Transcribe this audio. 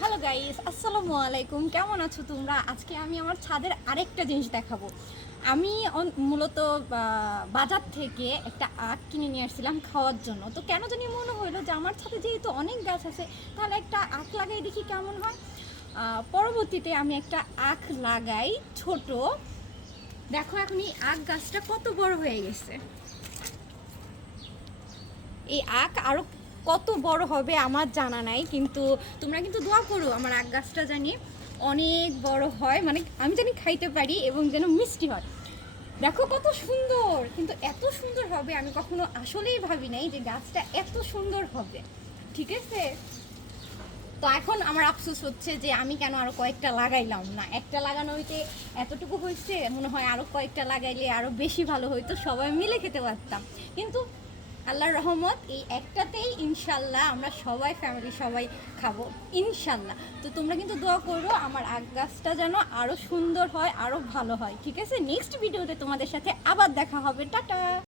Hello guys, আসসালামু আলাইকুম। কেমন আছো তোমরা? আজকে আমি আমার ছাদের আরেকটা জিনিস দেখাবো। আমি মূলত বাজার থেকে একটা আখ কিনে নিয়ে আসছিলাম খাওয়ার জন্য। তো কেন জানি মনে হলো যে আমার ছাদে যেহেতু অনেক গাছ আছে, তাহলে একটা আখ লাগাই দেখি কেমন হয়। পরবর্তীতে আমি একটা আখ লাগাই, ছোট। দেখো এখন এই আখ গাছটা কত বড় হয়ে গেছে। এই আখ আরও কত বড় হবে আমার জানা নাই, কিন্তু তোমরা কিন্তু দোয়া করো আমার আখ গাছটা জানি অনেক বড় হয়, মানে আমি জানি খাইতে পারি এবং যেন মিষ্টি হয়। দেখো কত সুন্দর, কিন্তু এত সুন্দর হবে আমি কখনো আসলেই ভাবি নাই যে গাছটা এত সুন্দর হবে। ঠিক আছে, তো এখন আমার আফসোস হচ্ছে যে আমি কেন আরও কয়েকটা লাগাইলাম না। একটা লাগানো হইতে এতটুকু হয়েছে, মনে হয় আরও কয়েকটা লাগাইলে আরও বেশি ভালো হইতো, সবাই মিলে খেতে পারতাম। কিন্তু আল্লাহর রহমত, এই একটাতেই ইনশাল্লাহ আমরা সবাই ফ্যামিলি সবাই খাবো ইনশাল্লাহ। তো তোমরা কিন্তু দোয়া করো আমার আখ গাছটা যেন আরও সুন্দর হয়, আরও ভালো হয়। ঠিক আছে, নেক্সট ভিডিওতে তোমাদের সাথে আবার দেখা হবে। টাটা।